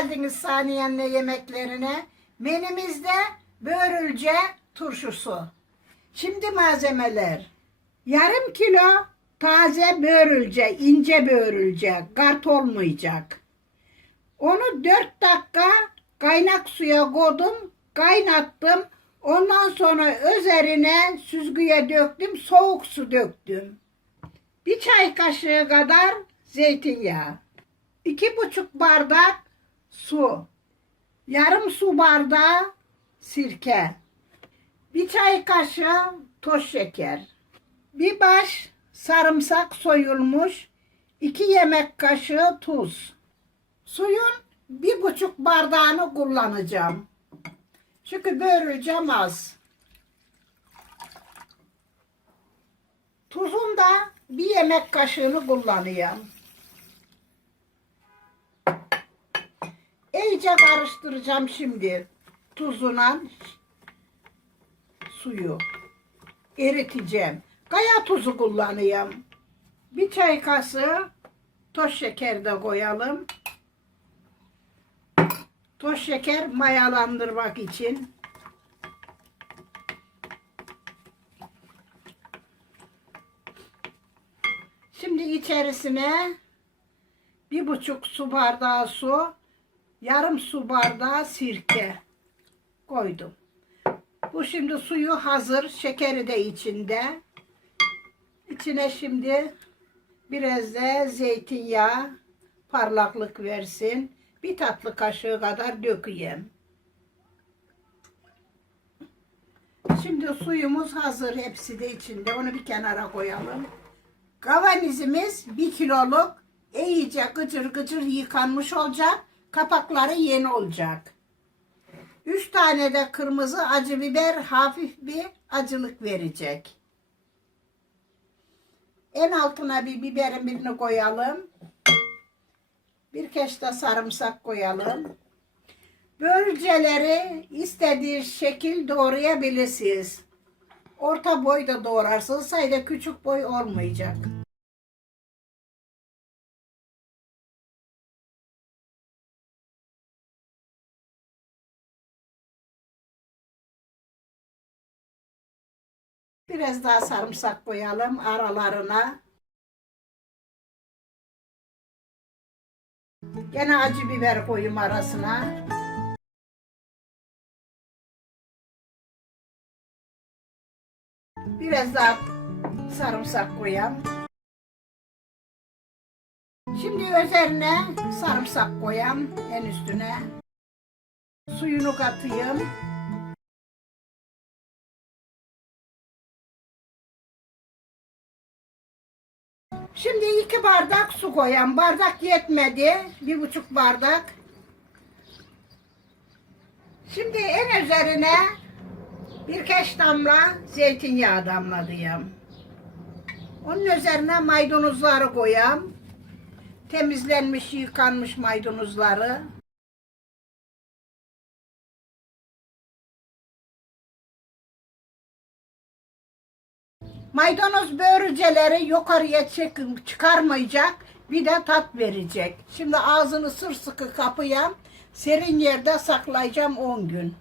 geldiniz Saniye'nle yemeklerine. Menümüzde börülce turşusu. Şimdi malzemeler. Yarım kilo taze börülce, ince börülce, kart olmayacak. Onu 4 dakika kaynak suya koydum, kaynattım. Ondan sonra üzerine süzgüye döktüm, soğuk su döktüm. Bir çay kaşığı kadar zeytinyağı. iki buçuk bardak su. Yarım su bardağı sirke. Bir çay kaşığı toz şeker. Bir baş sarımsak soyulmuş. iki yemek kaşığı tuz. Suyun bir buçuk bardağını kullanacağım. Çünkü börüleceğim az. Tuzun da bir yemek kaşığını kullanıyorum. İyice karıştıracağım şimdi tuzuna suyu. Eriteceğim. Kaya tuzu kullanıyorum. Bir çay kaşığı toz şeker de koyalım. Toz şeker mayalandırmak için. Şimdi içerisine bir buçuk su bardağı su, yarım su bardağı sirke koydum. Bu şimdi suyu hazır, şekeri de içinde. İçine şimdi biraz da zeytinyağı parlaklık versin. Bir tatlı kaşığı kadar dökeyim. Şimdi suyumuz hazır hepsi de içinde. Onu bir kenara koyalım. Kavanozumuz bir kiloluk iyice gıcır gıcır yıkanmış olacak. Kapakları yeni olacak. Üç tane de kırmızı acı biber hafif bir acılık verecek. En altına bir biberin birini koyalım. Bir keş de sarımsak koyalım. Börülceleri istediği şekil doğrayabilirsiniz. Orta boy da doğrarsınız. Sayda küçük boy olmayacak. Biraz daha sarımsak koyalım aralarına. Gene acı biber koyayım arasına. Biraz daha sarımsak koyayım. Şimdi üzerine sarımsak koyayım en üstüne. Suyunu katayım. Şimdi iki bardak su koyayım. Bardak yetmedi. Bir buçuk bardak. Şimdi en üzerine birkaç damla zeytinyağı damladım. Onun üzerine maydanozları koyayım. Temizlenmiş, yıkanmış maydanozları. Maydanoz börülceleri yukarıya çek- çıkarmayacak. Bir de tat verecek. Şimdi ağzını sır sıkı kapayım. Serin yerde saklayacağım 10 gün.